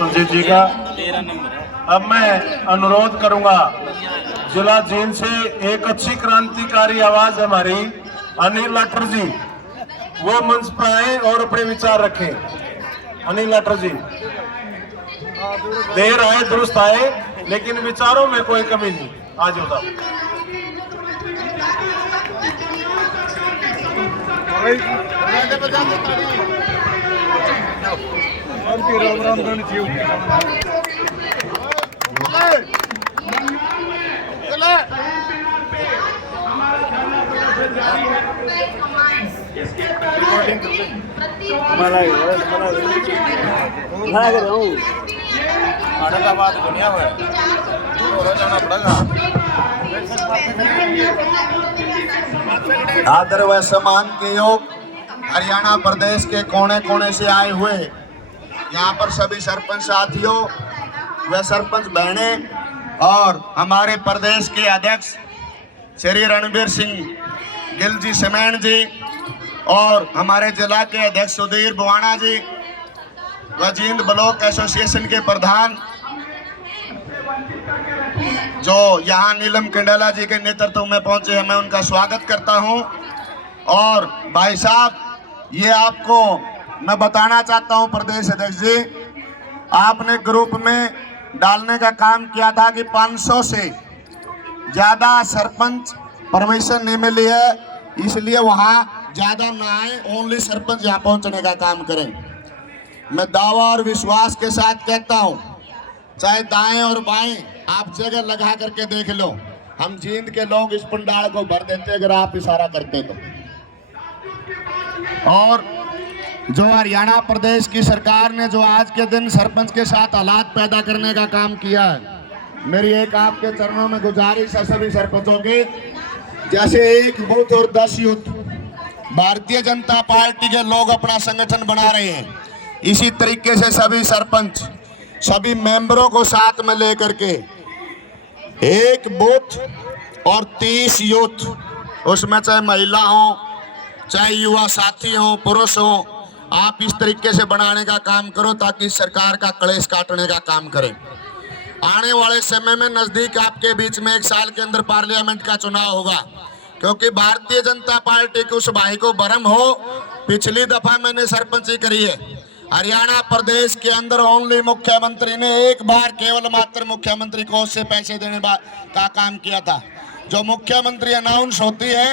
सुरजीत जी का। अब मैं अनुरोध करूंगा जिला जींद से एक अच्छी क्रांतिकारी आवाज हमारी अनिल लाठर जी, वो मंच पर आए और अपने विचार रखें। अनिल लाठर जी देर आए दुरुस्त आए, लेकिन विचारों में कोई कमी नहीं। आज होगा राम राम आदर व सम्मान के योग हरियाणा प्रदेश के कोने कोने से आए हुए यहाँ पर सभी सरपंच साथियों व सरपंच बहनें और हमारे प्रदेश के अध्यक्ष श्री रणबीर सिंह गिल जी समेण जी और हमारे जिला के अध्यक्ष सुधीर बुवाना जी व जींद ब्लॉक एसोसिएशन के प्रधान जो यहाँ नीलम कंडेला जी के नेतृत्व में पहुंचे हैं, मैं उनका स्वागत करता हूं। और भाई साहब, ये आपको मैं बताना चाहता हूं प्रदेश अध्यक्ष जी, आपने ग्रुप में डालने का काम किया था कि 500 से ज़्यादा सरपंच परमिशन नहीं मिली है, इसलिए वहाँ ज़्यादा ना आए, ओनली सरपंच यहाँ पहुँचने का काम करें। मैं दावा और विश्वास के साथ कहता हूँ, चाहे दाएं और बाएं आप जगह लगा करके देख लो, हम जींद के लोग इस पंडाल को भर देते अगर आप इशारा करते तो। और जो हरियाणा प्रदेश की सरकार ने जो आज के दिन सरपंच के साथ हालात पैदा करने का काम किया है, मेरी एक आपके चरणों में गुजारिश है सभी सरपंचों की, जैसे एक बूथ और 10 यूथ भारतीय जनता पार्टी के लोग अपना संगठन बना रहे हैं, इसी तरीके से सभी सरपंच सभी मेंबरों को साथ में लेकर के एक बूथ और 30 यूथ, उसमें चाहे महिला हो, चाहे युवा साथी हो, पुरुष हो, आप इस तरीके से बनाने का काम करो ताकि सरकार का कलेश काटने का काम करें। आने वाले समय में नजदीक आपके बीच में 1 साल के अंदर पार्लियामेंट का चुनाव होगा, क्योंकि भारतीय जनता पार्टी के उस भाई को भरम हो, पिछली दफा मैंने सरपंची करी है, हरियाणा प्रदेश के अंदर ओनली मुख्यमंत्री ने एक बार केवल मात्र मुख्यमंत्री कोष से पैसे देने का काम किया था। जो मुख्यमंत्री अनाउंस होती है,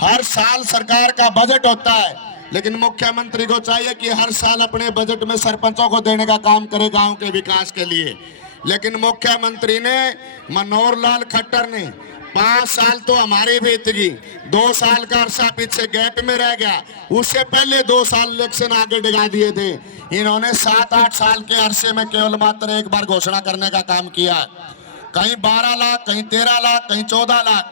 हर साल सरकार का बजट होता है, लेकिन मुख्यमंत्री को चाहिए कि हर साल अपने बजट में सरपंचों को देने का काम करे गांव के विकास के लिए। लेकिन मुख्यमंत्री ने, मनोहर लाल खट्टर ने 5 साल तो हमारी बीत गई, 2 साल का अरसा पीछे गैप में रह गया, उससे पहले 2 साल इलेक्शन आगे डिगा दिए थे। इन्होंने 7-8 साल के अरसे में केवल मात्र एक बार घोषणा करने का काम किया, कहीं 12 लाख, कहीं 13 लाख, कहीं 14 लाख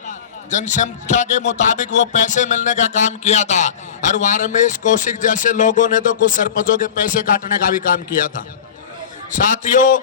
जनसंख्या के मुताबिक वो पैसे मिलने का काम किया था। और वहां रमेश कौशिक जैसे लोगों ने तो कुछ सरपंचों के पैसे काटने का भी काम किया था। साथियों,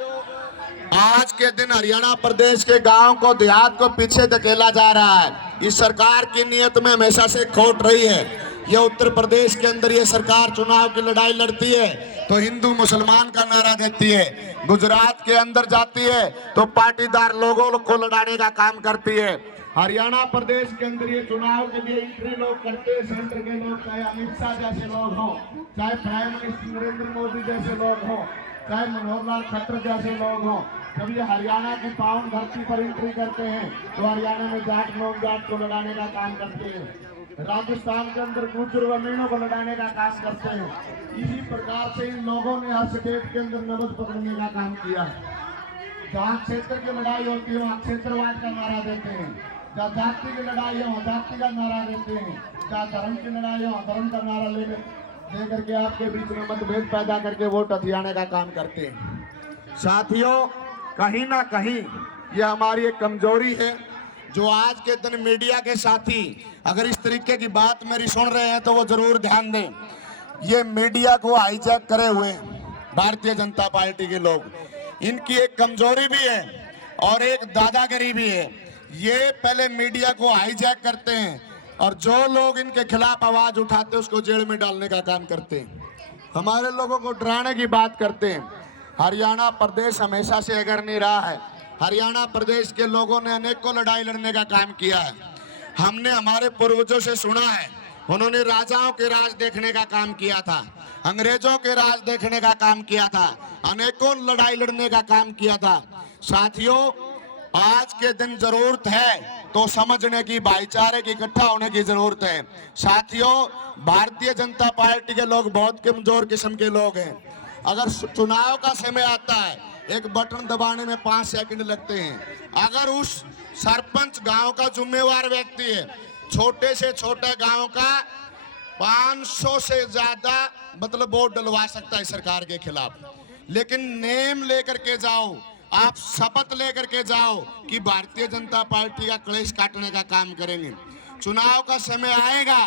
आज के दिन हरियाणा प्रदेश के गांव को, देहात को पीछे धकेला जा रहा है। इस सरकार की नीयत में हमेशा से खोट रही है। ये उत्तर प्रदेश के अंदर ये सरकार चुनाव की लड़ाई लड़ती है तो हिंदू मुसलमान का नारा देती है, गुजरात के अंदर जाती है तो पाटीदार लोगों को लड़ाने का काम करती है। हरियाणा प्रदेश के अंदर ये चुनाव के लिए एंट्री लोग करते हैं, सेंटर के लोग, चाहे अमित शाह जैसे लोग हों, चाहे प्राइम मिनिस्टर नरेंद्र मोदी जैसे लोग हों, चाहे मनोहर लाल खट्टर जैसे लोग हों। जब ये हरियाणा की पावन धरती पर एंट्री करते हैं तो हरियाणा में जाट नॉन जाट को लड़ाने का काम करते हैं, राजस्थान के अंदर गुर्जर व मीणों को लड़ाने का काम करते हैं। इसी प्रकार से इन लोगों ने हर स्टेट के अंदर नब्ज पकड़ने का काम किया। जहाँ क्षेत्र की लड़ाई होती है वहाँ क्षेत्रवाद का नारा देते हैं, जहाँ जाति की लड़ाई हो जाति का नारा देते हैं, जहाँ धर्म की लड़ाई हो धर्म का नारा लेकर के आपके बीच में मतभेद पैदा करके वोट हथियाने का काम करते हैं। साथियों, कहीं ना कहीं ये हमारी एक कमजोरी है, जो आज के दिन मीडिया के साथी अगर इस तरीके की बात मेरी सुन रहे हैं तो वो जरूर ध्यान दें। ये मीडिया को हाईजैक करे हुए भारतीय जनता पार्टी के लोग, इनकी एक कमजोरी भी है और एक दादागिरी भी है। ये पहले मीडिया को हाईजैक करते हैं और जो लोग इनके खिलाफ आवाज उठाते हैं उसको जेल में डालने का काम करते हैं, हमारे लोगों को डराने की बात करते हैं। हरियाणा प्रदेश हमेशा से अग्रणी रहा है। हरियाणा प्रदेश के लोगों ने अनेकों लड़ाई लड़ने का काम किया है। हमने हमारे पूर्वजों से सुना है, उन्होंने राजाओं के राज देखने का काम किया था, अंग्रेजों के राज देखने का काम किया था, अनेकों लड़ाई लड़ने का काम किया था। साथियों, आज के दिन जरूरत है तो समझने की, भाईचारे की, इकट्ठा होने की जरूरत है। साथियों, भारतीय जनता पार्टी के लोग बहुत कमजोर किस्म के लोग हैं। अगर चुनाव का समय आता है, एक बटन दबाने में 5 सेकंड लगते हैं। अगर उस सरपंच गांव का जिम्मेवार व्यक्ति है, छोटे से छोटे गांव का 500 से ज्यादा मतलब वोट डलवा सकता है सरकार के खिलाफ, लेकिन नेम लेकर के जाओ, आप शपथ लेकर के जाओ कि भारतीय जनता पार्टी का कलेश काटने का काम करेंगे। चुनाव का समय आएगा,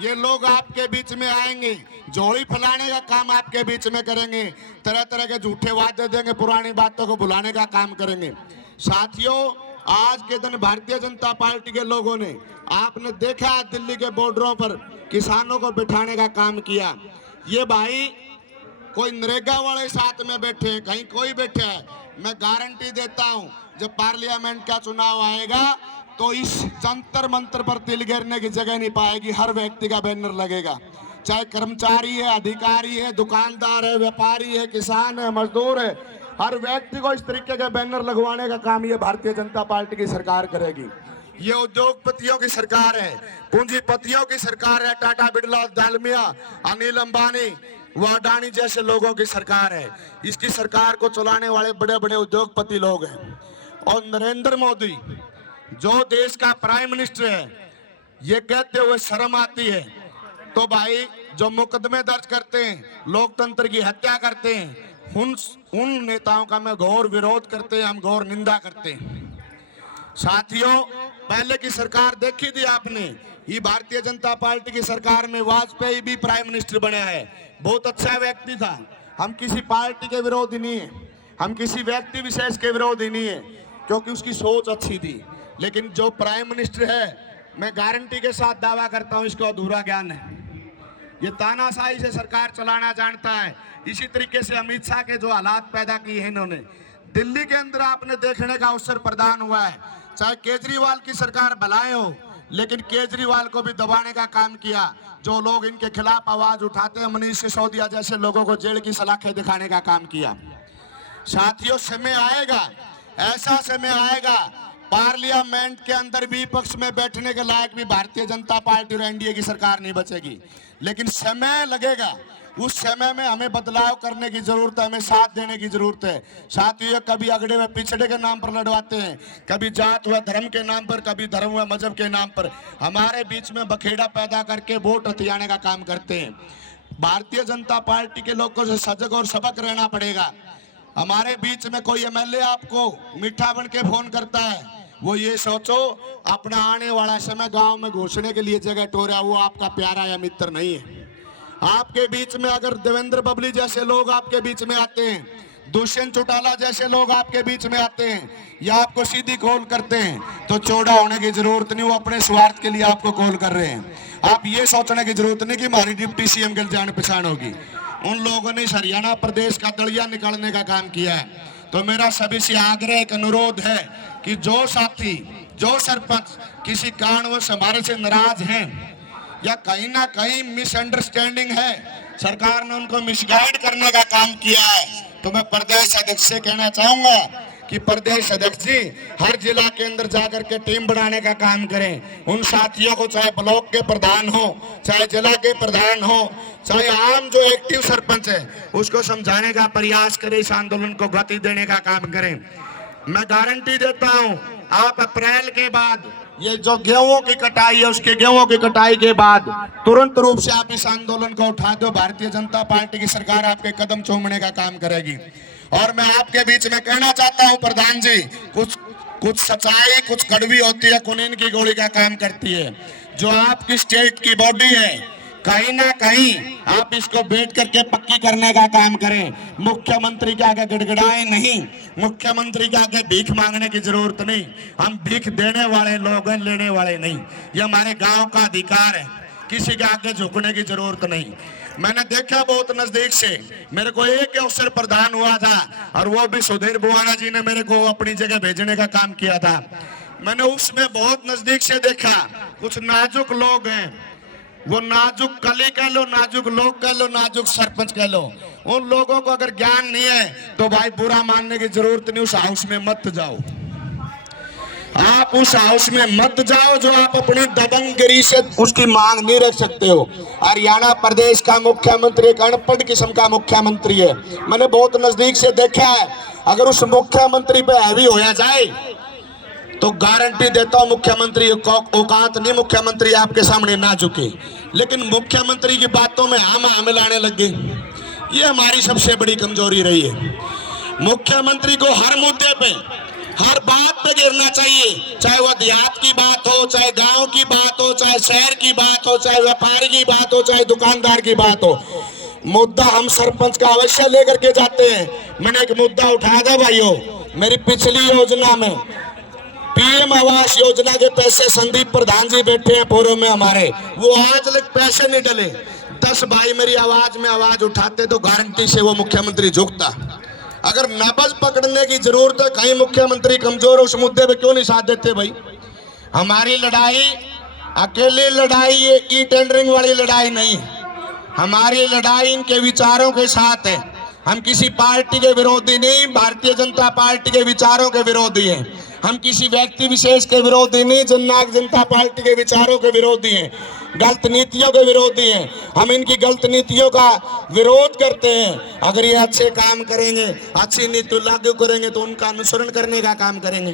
ये लोग आपके बीच में आएंगे, झोली फैलाने का काम आपके बीच में करेंगे, तरह तरह के झूठे वादे देंगे, पुरानी बातों को भुलाने का काम करेंगे। साथियों, आज के दिन भारतीय जनता पार्टी के लोगों ने, आपने देखा दिल्ली के बॉर्डरों पर किसानों को बिठाने का काम किया। ये भाई कोई नरेगा वाले साथ में बैठे हैं, कहीं कोई बैठे है। मैं गारंटी देता हूं, जब पार्लियामेंट का चुनाव आएगा तो इस जंतर मंतर पर तिल गिरने की जगह नहीं पाएगी। हर व्यक्ति का बैनर लगेगा, चाहे कर्मचारी है, अधिकारी है, दुकानदार है, व्यापारी है, किसान है, मजदूर है, हर व्यक्ति को इस तरीके के बैनर लगवाने का काम ये भारतीय जनता पार्टी की सरकार करेगी। ये उद्योगपतियों की सरकार है, पूंजीपतियों की सरकार है। टाटा, बिरला, दालमिया, अनिल अंबानी, अडानी जैसे लोगों की सरकार है। इसकी सरकार को चलाने वाले बड़े बड़े उद्योगपति लोग हैं। और नरेंद्र मोदी जो देश का प्राइम मिनिस्टर है, ये कहते हुए शर्म आती है। तो भाई, जो मुकदमे दर्ज करते हैं, लोकतंत्र की हत्या करते हैं, उन नेताओं का मैं घोर विरोध करते हैं, हम घोर निंदा करते हैं। साथियों, पहले की सरकार देखी थी आपने, ये भारतीय जनता पार्टी की सरकार में वाजपेयी भी प्राइम मिनिस्टर बना है, बहुत अच्छा व्यक्ति था। हम किसी पार्टी के विरोधी नहीं है, हम किसी व्यक्ति विशेष के विरोधी नहीं है, क्योंकि उसकी सोच अच्छी थी। लेकिन जो प्राइम मिनिस्टर है, मैं गारंटी के साथ दावा करता हूं, इसको अधूरा ज्ञान है। ये तानाशाही से सरकार चलाना जानता है। इसी तरीके से अमित शाह के जो हालात पैदा किए हैं इन्होंने, दिल्ली के अंदर आपने देखने का अवसर प्रदान हुआ है। चाहे केजरीवाल की सरकार भलाए हो, लेकिन केजरीवाल को भी दबाने का काम किया। जो लोग इनके खिलाफ आवाज उठाते हैं, मनीष सिसोदिया जैसे लोगों को जेल की सलाखें दिखाने का काम किया। साथियों, समय आएगा, ऐसा समय आएगा, पार्लियामेंट के अंदर विपक्ष में बैठने के लायक भी भारतीय जनता पार्टी और एनडीए की सरकार नहीं बचेगी। लेकिन समय लगेगा, उस समय में हमें बदलाव करने की जरूरत है, हमें साथ देने की जरूरत है। साथियों, कभी अगड़े में पिछड़े के नाम पर लड़वाते हैं, कभी जात व धर्म के नाम पर, कभी धर्म व मजहब के नाम पर हमारे बीच में बखेड़ा पैदा करके वोट हथियाने का काम करते हैं। भारतीय जनता पार्टी के लोगों से सजग और सबक रहना पड़ेगा। हमारे बीच में कोई एमएलए आपको मीठा बन के फोन करता है, वो ये सोचो अपना आने वाला समय गांव में घुसने के लिए जगह टोरा, वो आपका प्यारा या मित्र नहीं है। आपके बीच में अगर देवेंद्र बबली जैसे लोग आपके बीच में आते हैं, दुष्यंत चौटाला जैसे लोग आपके बीच में आते हैं या आपको सीधी कॉल करते हैं, तो चौड़ा होने की जरूरत नहीं, वो अपने स्वार्थ के लिए आपको कॉल कर रहे हैं। आप ये सोचने की जरूरत नहीं कि हमारी डिप्टी सीएम की जान पहचान होगी। उन लोगों ने हरियाणा प्रदेश का दलिया निकालने का काम किया है। तो मेरा सभी से आग्रह, एक अनुरोध है कि जो साथी, जो सरपंच किसी कारणवश हमारे से नाराज हैं या कहीं ना कहीं मिसअंडरस्टैंडिंग है, सरकार ने उनको मिसगाइड करने का काम किया है, तो मैं प्रदेश अध्यक्ष से कहना चाहूंगा कि प्रदेश अध्यक्ष जी हर जिला के अंदर जाकर के टीम बनाने का काम करें। उन साथियों को, चाहे ब्लॉक के प्रधान हो, चाहे जिला के प्रधान हो, चाहे आम जो एक्टिव सरपंच है, उसको समझाने का प्रयास करें, इस आंदोलन को गति देने का काम करें। मैं गारंटी देता हूं, आप अप्रैल के बाद ये जो गेहूं की कटाई है, उसके गेहूं की कटाई के बाद तुरंत रूप से आप इस आंदोलन को उठा दो, भारतीय जनता पार्टी की सरकार आपके कदम चूमने का काम करेगी। और मैं आपके बीच में कहना चाहता हूं प्रधान जी, कुछ सच्चाई कुछ कड़वी होती है, कुनीन की गोली का काम करती है। जो आपकी स्टेट की बॉडी है, कहीं ना कहीं आप इसको बैठ करके पक्की करने का काम करें। मुख्यमंत्री के आगे गिड़गिड़ाए नहीं, मुख्यमंत्री के आगे भीख मांगने की जरूरत नहीं। हम भीख देने वाले लोग हैं, लेने वाले नहीं। ये हमारे गांव का अधिकार है, किसी के आगे झुकने की जरूरत नहीं। मैंने देखा बहुत नजदीक से। मेरे को एक अवसर प्रदान हुआ था और वो भी सुधीर बुआना जी ने मेरे को अपनी जगह भेजने का काम किया था। मैंने उसमें बहुत नजदीक से देखा, कुछ नाजुक लोग हैं, वो नाजुक कली कह लो, नाजुक लोग कह लो, नाजुक सरपंच कह लो, उन लोगों को अगर ज्ञान नहीं है तो भाई बुरा मानने की जरूरत नहीं, उस हाउस में मत जाओ। आप उस हाउस में मत जाओ जो आप अपनी दबंगगिरी से उसकी मांग नहीं रख सकते हो। हरियाणा प्रदेश का मुख्यमंत्री एक अनपढ़ किस्म का मुख्यमंत्री है। मैंने बहुत नजदीक से देखा है, अगर उस मुख्यमंत्री पे हैवी होया जाए तो गारंटी देता हूं मुख्यमंत्री औकात नहीं, मुख्यमंत्री आपके सामने ना झुके। लेकिन मुख्यमंत्री की बातों में हम लाने लग गए, ये हमारी सबसे बड़ी कमजोरी रही है। मुख्यमंत्री को हर मुद्दे पे, हर बात पे गिरना चाहिए, चाहे वह देहात की बात हो, चाहे गांव की बात हो, चाहे शहर की बात हो, चाहे व्यापारी की बात हो, चाहे दुकानदार की बात हो। मुद्दा हम सरपंच का अवश्य लेकर के जाते हैं। मैंने एक मुद्दा उठाया था भाइयों, मेरी पिछली योजना में पीएम आवास योजना के पैसे संदीप प्रधान जी बैठे हैं पूर्व में हमारे, वो आज तक पैसे नहीं डले। 10 भाई मेरी आवाज में आवाज उठाते तो गारंटी से वो मुख्यमंत्री झुकता। अगर नब्ज पकड़ने की जरूरत है, कहीं मुख्यमंत्री कमजोर है, उस मुद्दे पे क्यों नहीं साथ देते भाई? हमारी लड़ाई अकेली लड़ाई, ये ई टेंडरिंग वाली लड़ाई नहीं, हमारी लड़ाई इनके विचारों के साथ है। हम किसी पार्टी के विरोधी नहीं, भारतीय जनता पार्टी के विचारों के विरोधी हैं। हम किसी व्यक्ति विशेष के विरोधी नहीं, जननायक जनता पार्टी के विचारों के विरोधी हैं, गलत नीतियों के विरोधी हैं। हम इनकी गलत नीतियों का विरोध करते हैं। अगर ये अच्छे काम करेंगे, अच्छी नीति लागू करेंगे तो उनका अनुसरण करने का काम करेंगे,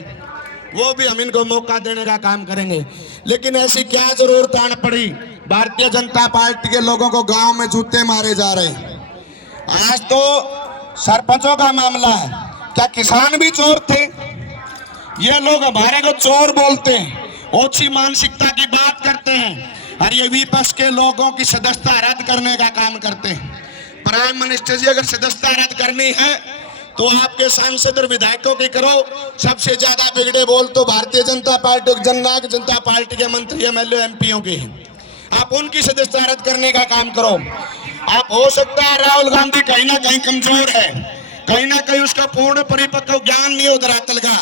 वो भी हम इनको मौका देने का काम करेंगे। लेकिन ऐसी क्या जरूरत आन पड़ी? भारतीय जनता पार्टी के लोगों को गांव में जूते मारे जा रहे हैं। आज तो सरपंचों का मामला है, क्या किसान भी चोर थे? ये लोग हमारे को चोर बोलते हैं, ओछी मानसिकता की बात करते हैं और ये विपक्ष के लोगों की सदस्यता रद्द करने का काम करते हैं। प्राइम मिनिस्टर जी, अगर सदस्यता रद्द करनी है तो आपके सांसद और विधायकों की करो। सबसे ज्यादा बिगड़े बोल तो भारतीय जनता पार्टी, जननायक जनता पार्टी के मंत्री एमएलए एमपीओ के हैं, आप उनकी सदस्यता रद्द करने का काम करो। आप हो सकता है राहुल गांधी कहीं ना कहीं कमजोर है, कहीं ना कहीं उसका पूर्ण परिपक्व ज्ञान नहीं हो धरातल का,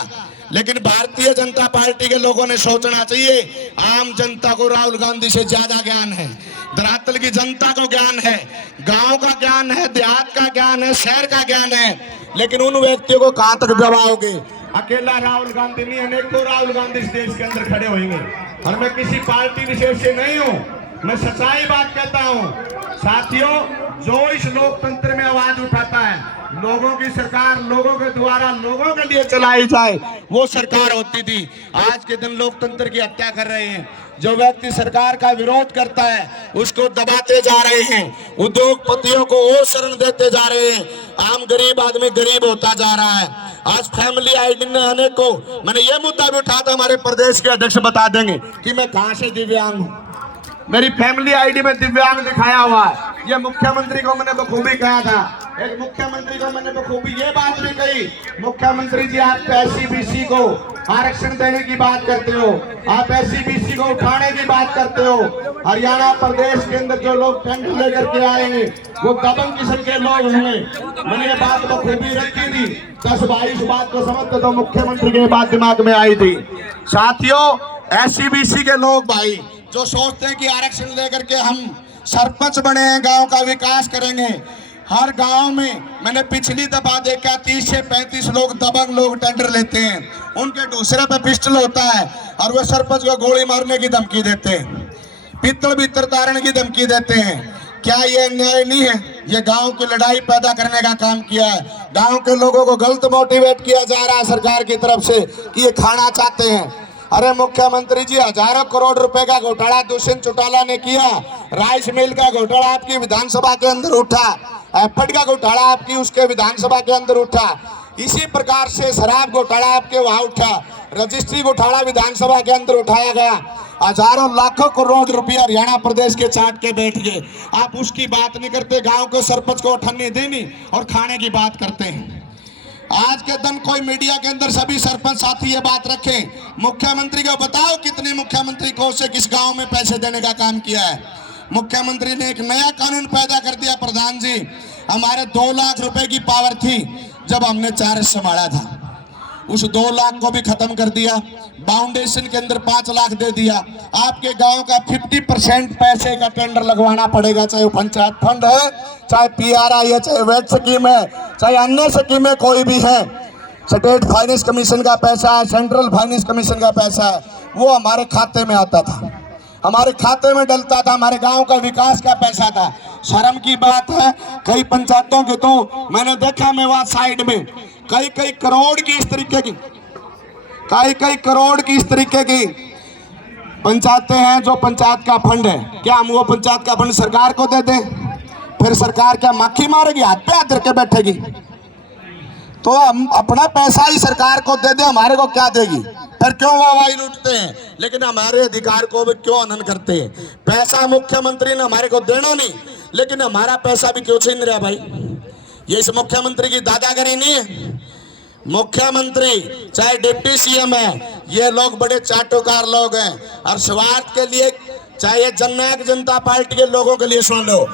लेकिन भारतीय जनता पार्टी के लोगों ने सोचना चाहिए, आम जनता को राहुल गांधी से ज्यादा ज्ञान है, धरातल की जनता को ज्ञान है, गांव का ज्ञान है, देहात का ज्ञान है, शहर का ज्ञान है। लेकिन उन व्यक्तियों को कहां तक दबाओगे? अकेला राहुल गांधी नहीं, अनेकों राहुल गांधी इस देश के अंदर खड़े होंगे। और मैं किसी पार्टी विशेष से नहीं हूं, मैं सच्चाई बात कहता हूं। साथियों, जो इस लोकतंत्र में आवाज उठाता है, लोगों की सरकार लोगों के द्वारा लोगों के लिए चलाई जाए, वो सरकार होती थी। आज के दिन लोकतंत्र की हत्या कर रहे हैं। जो व्यक्ति सरकार का विरोध करता है उसको दबाते जा रहे हैं, उद्योगपतियों को वो शरण देते जा रहे हैं, आम गरीब आदमी गरीब होता जा रहा है। आज फैमिली आईडी ने अनेकों, मैंने ये मुद्दा भी उठाया था, हमारे प्रदेश के अध्यक्ष बता देंगे कि मैं कहां से दिव्यांग हूं, मेरी फैमिली आईडी में दिव्यांग दिखाया हुआ है। ये मुख्यमंत्री को मैंने बखूबी कहा था, एक मुख्यमंत्री को मैंने बखूबी ये बात भी कही, मुख्यमंत्री जी आप एससी-बीसी को आरक्षण देने की बात करते हो, आप एससी-बीसी को उठाने की बात करते हो। हरियाणा प्रदेश के अंदर जो लोग टेंडर लेकर के आएंगे वो दबंग किस्म के लोग होंगे। मैंने ये बात बखूबी रखी थी, 10 भाई इस बात को समझते तो मुख्यमंत्री की बात दिमाग में आई थी। साथियों, एससी-बीसी के लोग भाई जो सोचते हैं कि आरक्षण लेकर के हम सरपंच बने हैं, गांव का विकास करेंगे, हर गांव में मैंने पिछली दफा देखा 30 से 35 लोग दबंग लोग टेंडर लेते हैं, उनके दूसरे पे पिस्टल होता है और वे सरपंच को गोली मारने की धमकी देते हैं, पित्तल भीतर तारने की धमकी देते हैं। क्या ये न्याय नहीं है? ये गांव की लड़ाई पैदा करने का काम किया है। गांव के लोगों को गलत मोटिवेट किया जा रहा है सरकार की तरफ से कि ये खाना चाहते हैं। अरे मुख्यमंत्री जी, हजारों करोड़ रुपए का घोटाला दुष्यंत चौटाला ने किया, राइस मिल का घोटाला आपकी विधानसभा के अंदर उठा, एफड का घोटाला आपकी उसके विधानसभा के अंदर उठा, इसी प्रकार से शराब घोटाला आपके वहां उठा, रजिस्ट्री घोटाला विधानसभा के अंदर उठाया गया। हजारों लाखों करोड़ रुपया हरियाणा प्रदेश के चाट के बैठ गए। आप उसकी बात नहीं करते, गांव को सरपंच को अठन्नी देनी और खाने की बात करते हैं। आज के दिन कोई मीडिया के अंदर सभी सरपंच साथी ये बात रखें, मुख्यमंत्री को बताओ कितने मुख्यमंत्री को से किस गांव में पैसे देने का काम किया है। मुख्यमंत्री ने एक नया कानून पैदा कर दिया। प्रधान जी, हमारे 2 लाख रुपए की पावर थी जब हमने 4 संभाला था, उस 2 लाख को भी खत्म कर दिया। फाउंडेशन के अंदर 5 लाख दे दिया। आपके गांव का 50% पैसे का टेंडर लगवाना पड़ेगा, चाहे वो पंचायत फंड है, चाहे PRI है, चाहे वेट स्कीम है, चाहे अन्य स्कीमें कोई भी है। स्टेट फाइनेंस कमीशन का पैसा है, सेंट्रल फाइनेंस कमीशन का पैसा है, वो हमारे खाते में आता था, हमारे खाते में डलता था, हमारे गांव का विकास का पैसा था। शर्म की बात है, कई पंचायतों के तो मैंने देखा मेवात साइड में कई करोड़ की इस तरीके की कई करोड़ की इस तरीके की पंचायतें हैं जो पंचायत का फंड है। क्या हम वो पंचायत का फंड सरकार को दे दें? फिर सरकार क्या मक्खी मारेगी, हाथ पे हाथ रख के बैठेगी? तो हम अपना पैसा ही सरकार को दे दे, हमारे को क्या देगी? फिर क्यों वाहवाही लूटते हैं, लेकिन हमारे अधिकार को भी क्यों हनन करते हैं? पैसा मुख्यमंत्री ने हमारे को देना नहीं, लेकिन हमारा पैसा भी क्यों छीन रहा भाई? ये इस मुख्यमंत्री की दादागिरी नहीं है? मुख्यमंत्री चाहे डिप्टी CM है, ये लोग बड़े चाटुकार लोग हैं और स्वार्थ के लिए, चाहे जननायक जनता पार्टी के लोगों के लिए सुन लो,